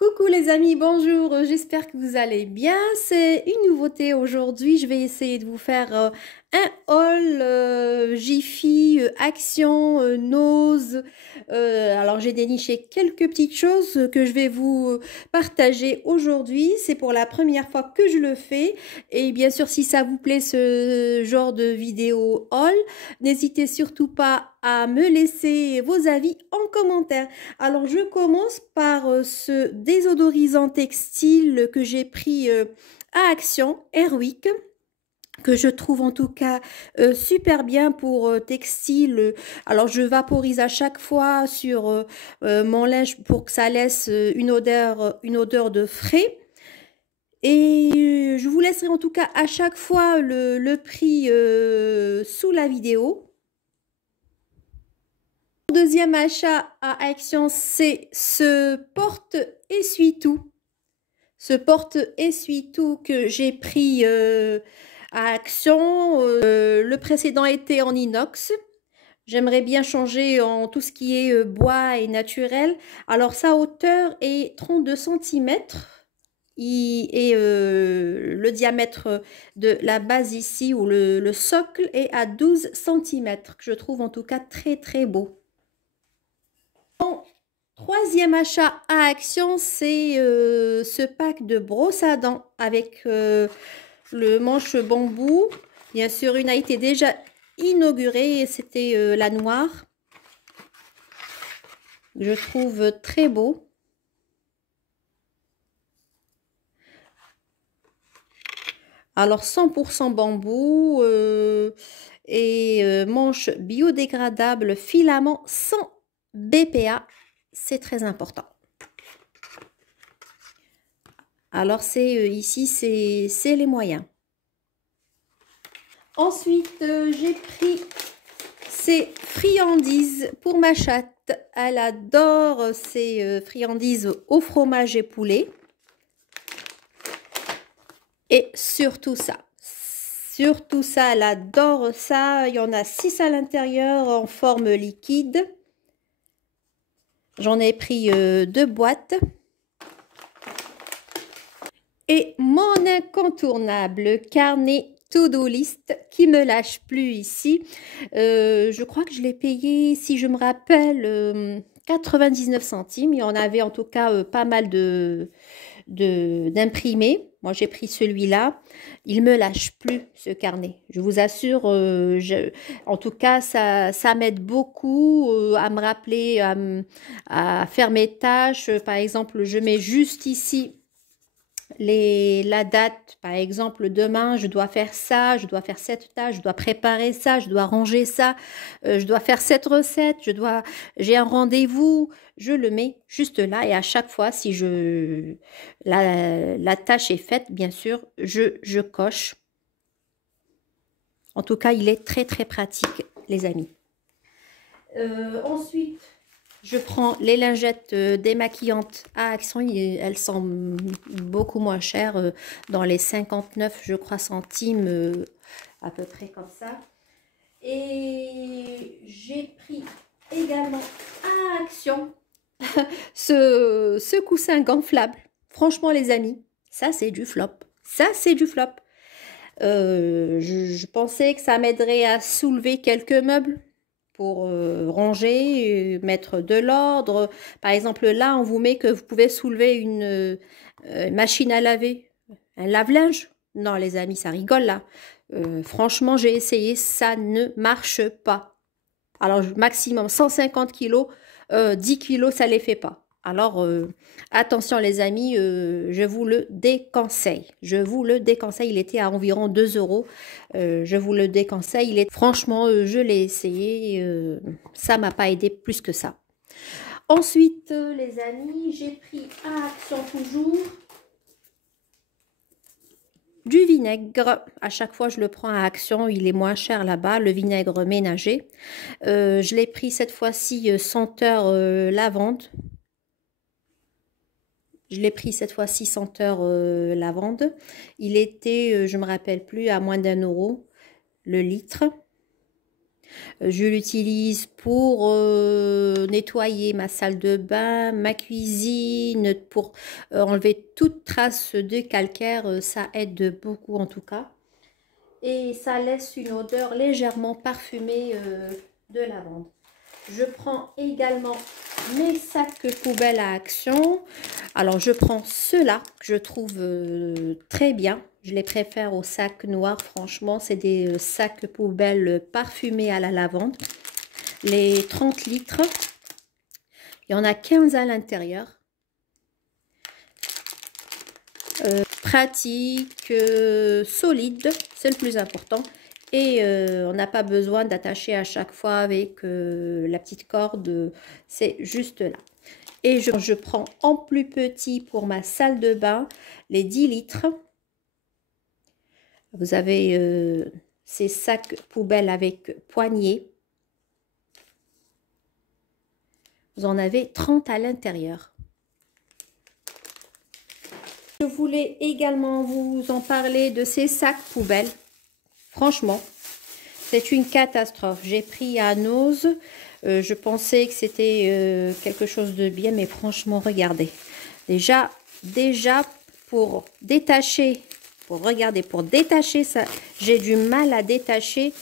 Coucou les amis, bonjour, j'espère que vous allez bien. C'est une nouveauté aujourd'hui, je vais essayer de vous faire un haul Jiffy, Action, Nose. Alors j'ai déniché quelques petites choses que je vais vous partager aujourd'hui. C'est pour la première fois que je le fais. Et bien sûr, si ça vous plaît ce genre de vidéo haul, n'hésitez surtout pas à me laisser vos avis en commentaire. Alors, je commence par ce désodorisant textile que j'ai pris à Action, Airwick, que je trouve en tout cas super bien pour textile. Alors, je vaporise à chaque fois sur mon linge pour que ça laisse une odeur de frais. Et je vous laisserai en tout cas à chaque fois le prix sous la vidéo. Deuxième achat à Action, c'est ce porte-essuie-tout. Ce porte-essuie-tout que j'ai pris à Action. Le précédent était en inox. J'aimerais bien changer en tout ce qui est bois et naturel. Alors sa hauteur est 32 centimètres. Et le diamètre de la base ici, ou le socle, est à 12 centimètres. Que je trouve en tout cas très très beau. Troisième achat à Action, c'est ce pack de brosses à dents avec le manche bambou. Bien sûr, une a été déjà inaugurée et c'était la noire. Je trouve très beau. Alors 100% bambou et manche biodégradable, filament sans BPA. C'est très important. Alors c'est ici, c'est les moyens. Ensuite, j'ai pris ces friandises pour ma chatte. Elle adore ces friandises au fromage et poulet. Et surtout ça. Surtout ça, elle adore ça. Il y en a 6 à l'intérieur en forme liquide. J'en ai pris 2 boîtes. Et mon incontournable carnet to-do list qui me lâche plus ici. Je crois que je l'ai payé, si je me rappelle, 99 centimes. Il y en avait en tout cas pas mal d'imprimés. Moi, j'ai pris celui-là. Il me lâche plus, ce carnet. Je vous assure, en tout cas, ça m'aide beaucoup à me rappeler, à faire mes tâches. Par exemple, je mets juste ici la date. Par exemple, demain, je dois faire ça, je dois faire cette tâche, je dois préparer ça, je dois ranger ça, je dois faire cette recette, j'ai un rendez-vous. Je le mets juste là et à chaque fois, si la tâche est faite, bien sûr, je coche. En tout cas, il est très très pratique, les amis. Ensuite, je prends les lingettes démaquillantes à Action. Elles sont beaucoup moins chères, dans les 59, je crois, centimes, à peu près comme ça. Et j'ai pris également à Action ce coussin gonflable. Franchement, les amis, ça c'est du flop. Ça c'est du flop. Je pensais que ça m'aiderait à soulever quelques meubles pour ranger, mettre de l'ordre. Par exemple, là, on vous met que vous pouvez soulever une machine à laver, un lave-linge. Non, les amis, ça rigole là. Franchement, j'ai essayé, ça ne marche pas. Alors, maximum 150 kilos, 10 kilos, ça ne les fait pas. Alors, attention les amis, je vous le déconseille. Je vous le déconseille. Il était à environ 2 €. Je vous le déconseille. Franchement, je l'ai essayé. Ça m'a pas aidé plus que ça. Ensuite, les amis, j'ai pris à Action toujours du vinaigre. À chaque fois, je le prends à Action. Il est moins cher là-bas, le vinaigre ménager. Je l'ai pris cette fois-ci senteur lavande. Je l'ai pris cette fois-ci senteur lavande. Il était, je ne me rappelle plus, à moins d'1 € le litre. Je l'utilise pour nettoyer ma salle de bain, ma cuisine, pour enlever toute trace de calcaire. Ça aide beaucoup en tout cas. Et ça laisse une odeur légèrement parfumée de lavande. Je prends également mes sacs poubelles à action. Alors, je prends ceux-là que je trouve très bien. Je les préfère aux sacs noirs, franchement. C'est des sacs poubelles parfumés à la lavande. Les 30 litres. Il y en a 15 à l'intérieur. Pratique, solide, c'est le plus important. Et on n'a pas besoin d'attacher à chaque fois avec la petite corde, c'est juste là. Et je prends en plus petit pour ma salle de bain les 10 litres. Vous avez ces sacs poubelles avec poignée. Vous en avez 30 à l'intérieur. Je voulais également vous en parler de ces sacs poubelles. Franchement, c'est une catastrophe. J'ai pris à Nose. Je pensais que c'était quelque chose de bien, mais franchement, regardez. Déjà pour détacher, pour détacher ça, j'ai du mal à détacher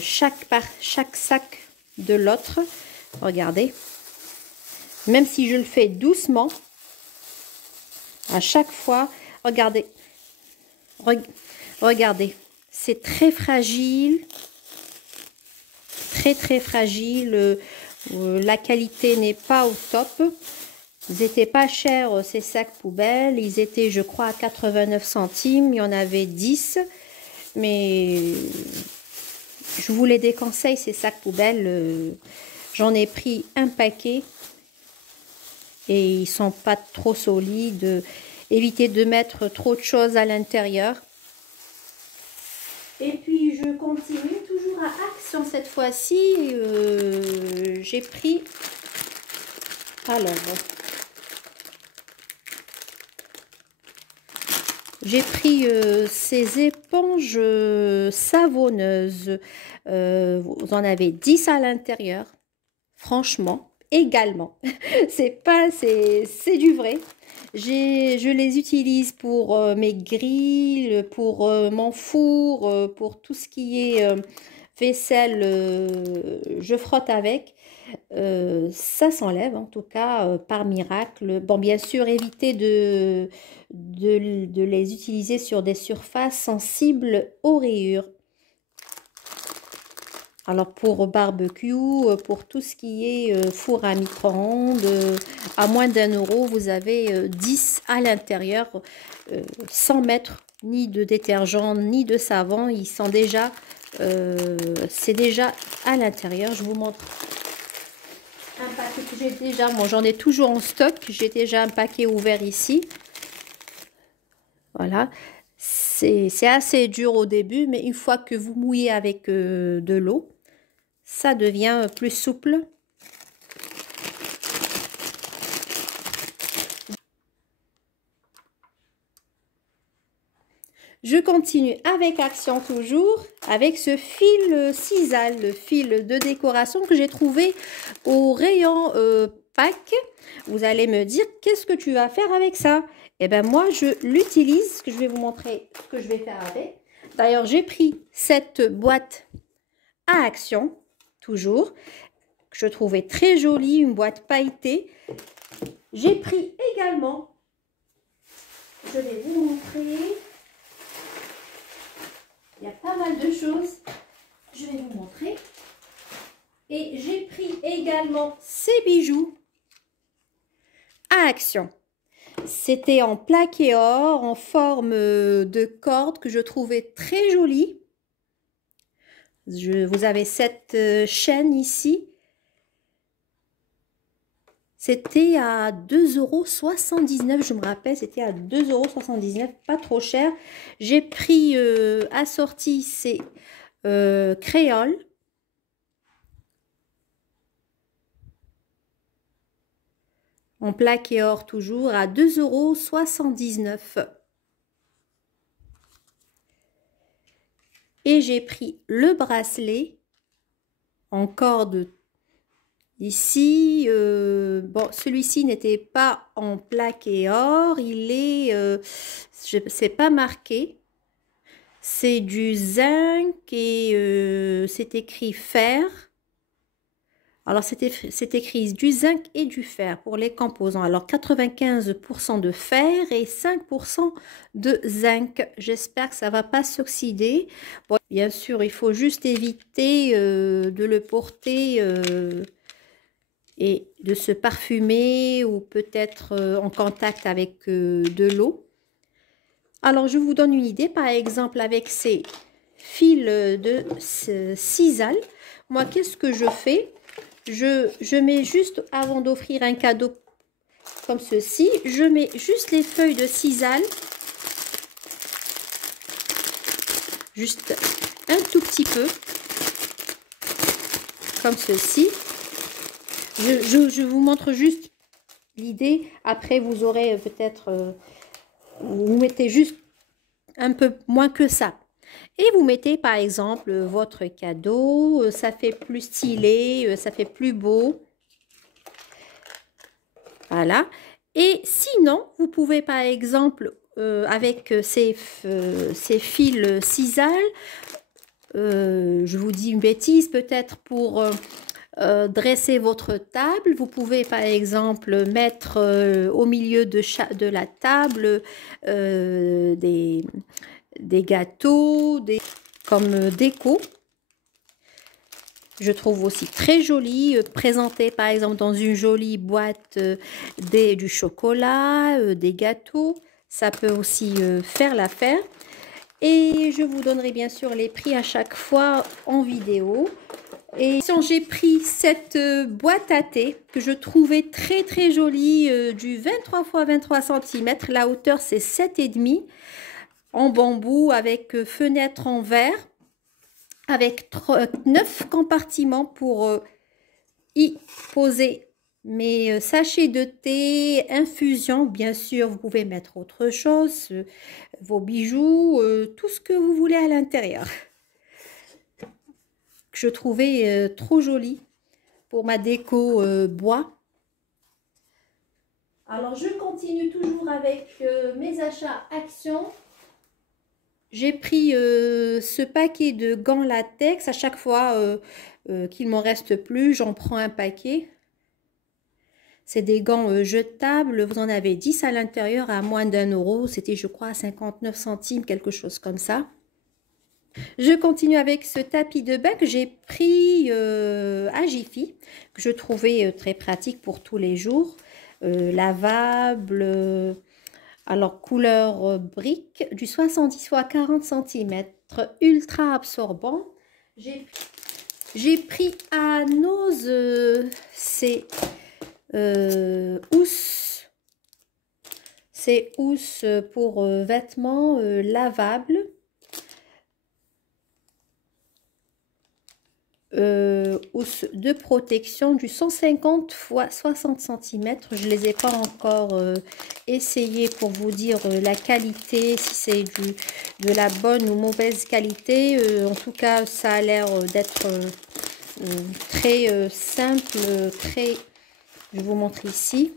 chaque sac de l'autre. Regardez. Même si je le fais doucement, à chaque fois, regardez. Regardez. C'est très fragile, très fragile. La qualité n'est pas au top. Ils n'étaient pas chers ces sacs poubelles. Ils étaient, je crois, à 89 centimes. Il y en avait 10. Mais je vous les déconseille, ces sacs poubelles. J'en ai pris un paquet. Et ils sont pas trop solides. Évitez de mettre trop de choses à l'intérieur. Et puis je continue toujours à Action cette fois-ci. J'ai pris ces éponges savonneuses. Vous en avez 10 à l'intérieur. Franchement, également. C'est du vrai. Je les utilise pour mes grilles, pour mon four, pour tout ce qui est vaisselle, je frotte avec. Ça s'enlève en tout cas par miracle. Bon, bien sûr, évitez de les utiliser sur des surfaces sensibles aux rayures. Alors pour barbecue, pour tout ce qui est four à micro-ondes, à moins d'1 €, vous avez 10 à l'intérieur, sans mettre ni de détergent ni de savon. Ils sont déjà, c'est déjà à l'intérieur. Je vous montre un paquet que j'ai déjà. Moi, j'en ai toujours en stock. J'ai déjà un paquet ouvert ici. Voilà. C'est assez dur au début, mais une fois que vous mouillez avec de l'eau, ça devient plus souple. Je continue avec Action toujours, avec ce fil sisal, le fil de décoration que j'ai trouvé au rayon Pâques. Vous allez me dire, qu'est-ce que tu vas faire avec ça? Eh bien, moi, je l'utilise. Je vais vous montrer ce que je vais faire avec. D'ailleurs, j'ai pris cette boîte à Action, toujours, que je trouvais très jolie, une boîte pailletée. J'ai pris également, je vais vous montrer, il y a pas mal de choses, je vais vous montrer. Et j'ai pris également ces bijoux à Action. C'était en plaqué or, en forme de corde, que je trouvais très jolie. Vous avez cette chaîne ici. C'était à 2,79 €, je me rappelle, c'était à 2,79 €, pas trop cher. J'ai pris assorti ces créoles. En plaqué or toujours, à 2,79 €. Et j'ai pris le bracelet en corde ici. Bon, celui-ci n'était pas en plaque et or, il est, c'est pas marqué. C'est du zinc et c'est écrit fer. Alors, c'est écrit du zinc et du fer pour les composants. Alors, 95% de fer et 5% de zinc. J'espère que ça ne va pas s'oxyder. Bon, bien sûr, il faut juste éviter de le porter et de se parfumer ou peut-être en contact avec de l'eau. Alors, je vous donne une idée. Par exemple, avec ces fils de sisal, moi, qu'est-ce que je fais? Je mets juste, avant d'offrir un cadeau comme ceci, je mets juste les feuilles de sisal, juste un tout petit peu, comme ceci. Je vous montre juste l'idée. Après, vous aurez peut-être, vous mettez juste un peu moins que ça. Et vous mettez par exemple votre cadeau, ça fait plus stylé, ça fait plus beau. Voilà. Et sinon, vous pouvez par exemple, avec ces fils sisal, je vous dis une bêtise, peut-être pour dresser votre table, vous pouvez par exemple mettre au milieu de la table des gâteaux, comme déco. Je trouve aussi très joli, présenté par exemple dans une jolie boîte du chocolat, des gâteaux. Ça peut aussi faire l'affaire. Et je vous donnerai bien sûr les prix à chaque fois en vidéo. Et j'ai pris cette boîte à thé que je trouvais très très jolie, du 23 x 23 cm. La hauteur c'est 7,5 en bambou avec fenêtre en verre, avec 9 compartiments pour y poser mes sachets de thé, infusion. Bien sûr, vous pouvez mettre autre chose, vos bijoux, tout ce que vous voulez à l'intérieur. Je trouvais trop joli pour ma déco bois. Alors, je continue toujours avec mes achats Action. J'ai pris ce paquet de gants latex. À chaque fois qu'il m'en reste plus, j'en prends un paquet. C'est des gants jetables. Vous en avez 10 à l'intérieur à moins d'1 euro. C'était, je crois, à 59 centimes, quelque chose comme ça. Je continue avec ce tapis de bain que j'ai pris à Jiffy, que je trouvais très pratique pour tous les jours. Lavable, alors couleur brique, du 70 x 40 cm, ultra absorbant. J'ai pris à Nose ces housses. Ces housses pour vêtements lavables. Housse de protection du 150 x 60 cm. Je ne les ai pas encore essayé pour vous dire la qualité, si c'est de la bonne ou mauvaise qualité. En tout cas, ça a l'air d'être très simple, très... Je vous montre ici.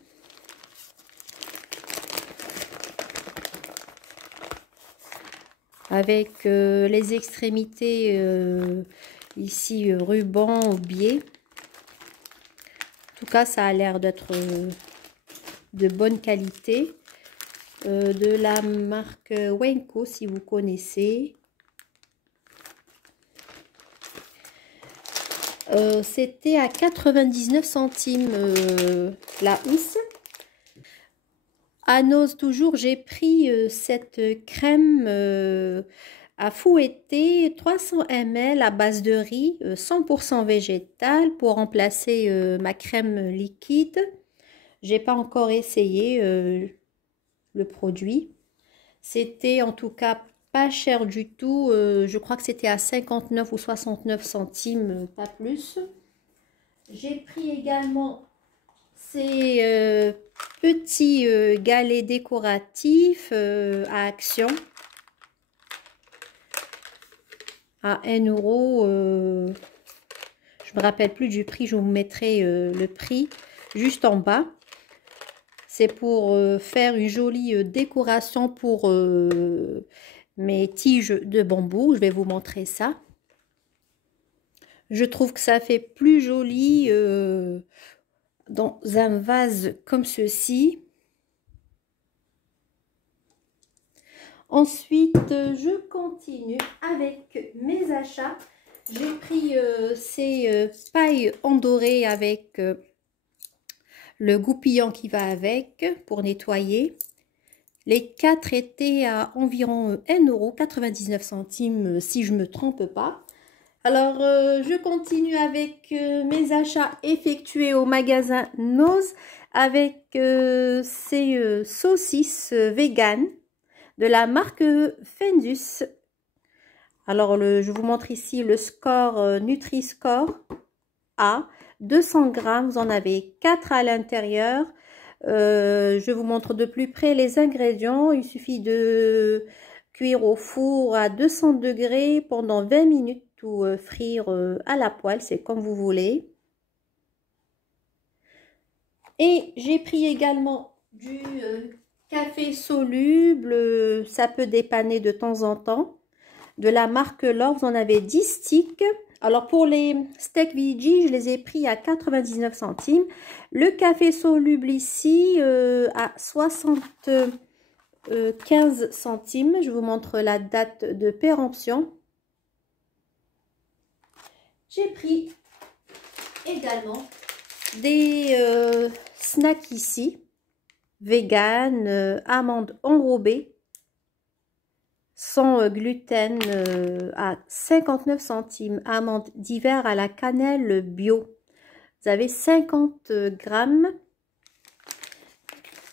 Avec les extrémités... ici ruban ou biais. En tout cas, ça a l'air d'être de bonne qualité. De la marque Wenco, si vous connaissez. C'était à 99 centimes la housse. À Nose toujours, j'ai pris cette crème à fouetter 300 ml à base de riz 100% végétal pour remplacer ma crème liquide. J'ai pas encore essayé le produit. C'était en tout cas pas cher du tout. Je crois que c'était à 59 ou 69 centimes, pas plus. J'ai pris également ces petits galets décoratifs à Action. À 1 euro, Je me rappelle plus du prix, je vous mettrai le prix juste en bas. C'est pour faire une jolie décoration pour mes tiges de bambou. Je vais vous montrer ça. Je trouve que ça fait plus joli dans un vase comme ceci. Ensuite, je continue avec mes achats. J'ai pris ces pailles en doré avec le goupillant qui va avec pour nettoyer. Les 4 étaient à environ 1,99 € si je ne me trompe pas. Alors, je continue avec mes achats effectués au magasin Nose avec ces saucisses vegan de la marque Fendus. Alors, je vous montre ici le score Nutri-Score A. 200 grammes, vous en avez 4 à l'intérieur. Je vous montre de plus près les ingrédients. Il suffit de cuire au four à 200 degrés pendant 20 minutes ou frire à la poêle, c'est comme vous voulez. Et j'ai pris également du café soluble, ça peut dépanner de temps en temps. De la marque L'Or, vous en avez 10 sticks. Alors pour les steaks veggie, je les ai pris à 99 centimes. Le café soluble ici à 75 centimes. Je vous montre la date de péremption. J'ai pris également des snacks ici, vegan, amandes enrobées, sans gluten à 59 centimes, amandes d'hiver à la cannelle bio. Vous avez 50 grammes.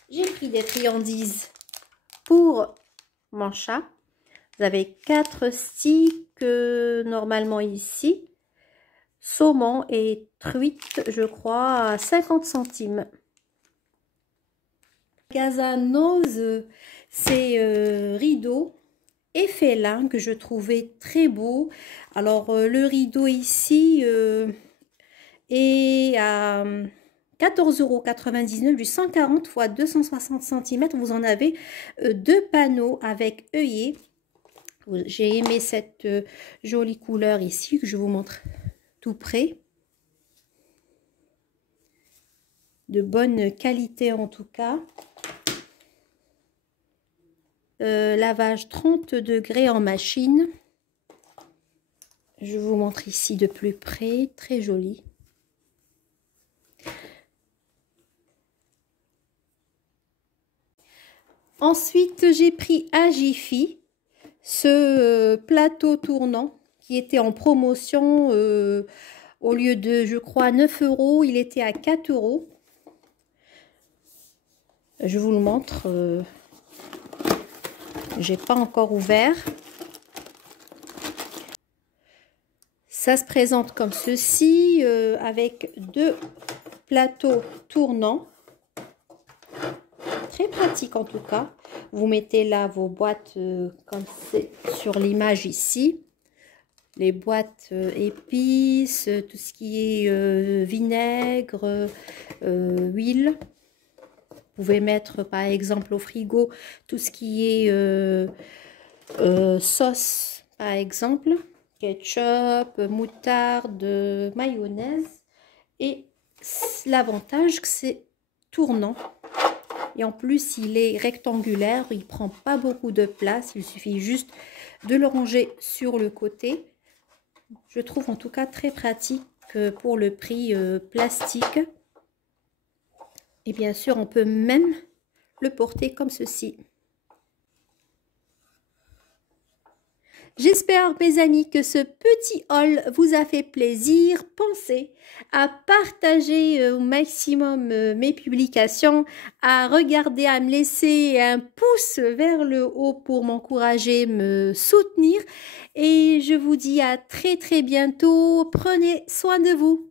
J'ai pris des friandises pour mon chat. Vous avez 4 sticks normalement ici. Saumon et truite, je crois, à 50 centimes. Gazanoz, c'est rideau et félin que je trouvais très beau. Alors, le rideau ici est à 14,99 €, du 140 x 260 cm. Vous en avez 2 panneaux avec œillet. J'ai aimé cette jolie couleur ici que je vous montre tout près. De bonne qualité en tout cas. Lavage 30 degrés en machine. Je vous montre ici de plus près, très joli. Ensuite, j'ai pris à Jiffy ce plateau tournant qui était en promotion au lieu de, je crois, 9 €, il était à 4 €. Je vous le montre. J'ai pas encore ouvert. Ça se présente comme ceci, avec 2 plateaux tournants. Très pratique en tout cas. Vous mettez là vos boîtes comme c'est sur l'image ici. Les boîtes épices, tout ce qui est vinaigre, huile. Vous pouvez mettre par exemple au frigo tout ce qui est sauce par exemple. Ketchup, moutarde, mayonnaise. Et l'avantage que c'est tournant. Et en plus, il est rectangulaire, il ne prend pas beaucoup de place. Il suffit juste de le ranger sur le côté. Je trouve en tout cas très pratique pour le prix plastique. Et bien sûr, on peut même le porter comme ceci. J'espère, mes amis, que ce petit haul vous a fait plaisir. Pensez à partager au maximum mes publications, à regarder, à me laisser un pouce vers le haut pour m'encourager, me soutenir. Et je vous dis à très bientôt. Prenez soin de vous.